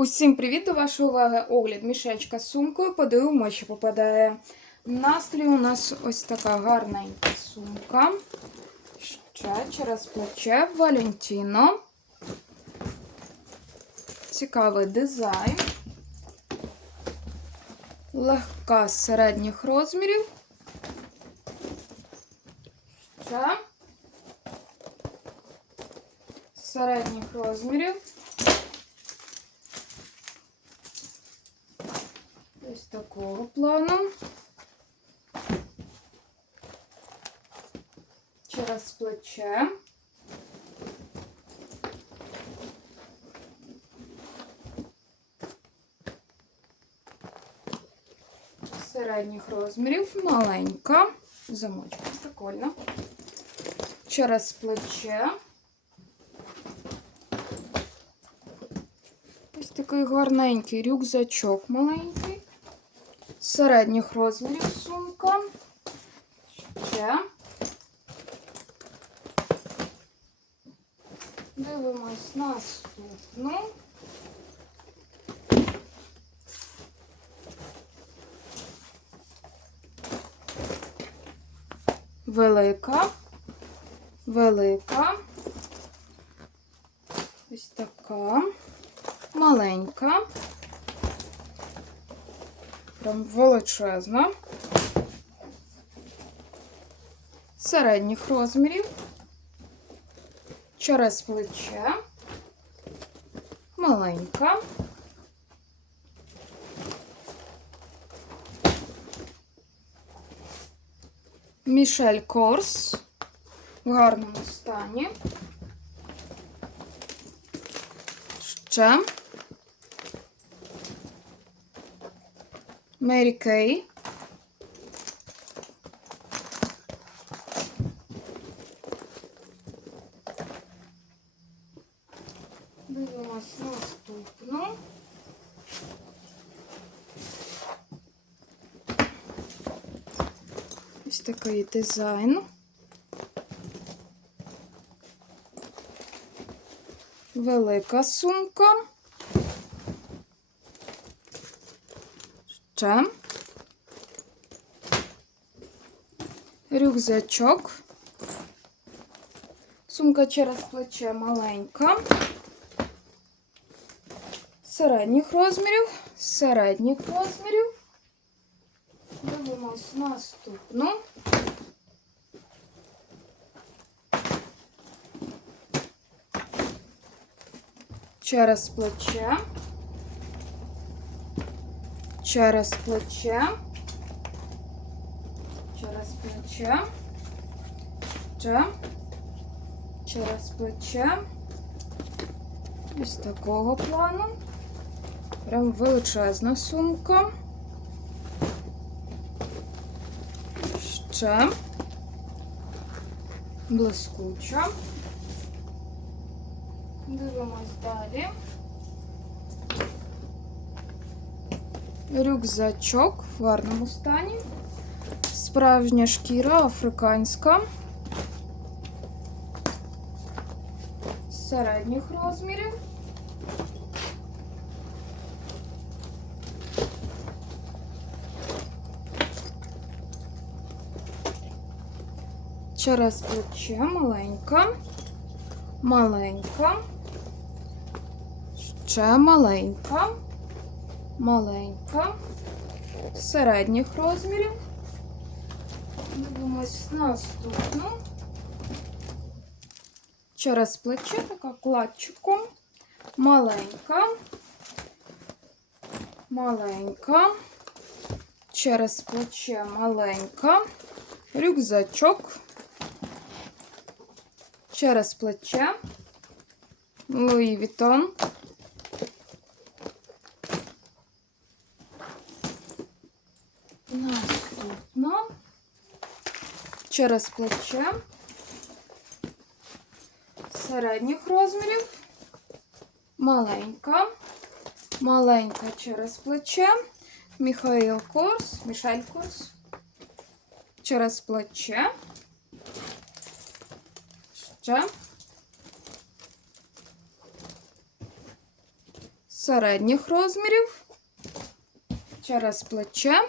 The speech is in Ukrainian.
Усім привіт до вашої уваги. Огляд мішечка з сумкою. Подивимо, що попадає. Настрій у нас ось така гарненька сумка. Ще через плече Валентіно. Цікавий дизайн. Легка з середніх розмірів. Ще середніх розмірів. Ось такого плану. Через плече. Середніх розмірів, маленька. Замочка, прикольно. Через плече. Ось такий гарненький рюкзачок маленький. Середніх розмірів сумка. Ще. Дивимось наступну. Велика. Велика. Ось така. Маленька. Прям величезна. Середніх розмірів. Через плече. Маленька. Мішель Корс в гарному стані. Ще. Мері Кей. Дивимось наступну. Ось такий дизайн. Велика сумка. Ще. Рюкзачок. Сумка через плече маленька. Середніх розмірів. Середніх розмірів. Дивимось наступну. Через плече. Через плече. Через плече. Ще. Через плече. Ось такого плану. Прям величезна сумка. Ще. Блискуча. Дивимось далі. Рюкзачок в гарному стані. Справжня шкіра африканська. Середніх розмірів. Через плече маленька. Маленька. Ще маленька. Маленька. Середніх розмірів. Дивимось наступну. Через плече така кладчиком. Маленька. Маленька. Через плече маленька. Рюкзачок. Через плече. Луї Вітон. Наступно. Через плече. Середніх розмірів. Маленька. Маленька через плече. Міхаїл Корс. Мішель Корс. Через плече. Ще. середніх розмірів через плече.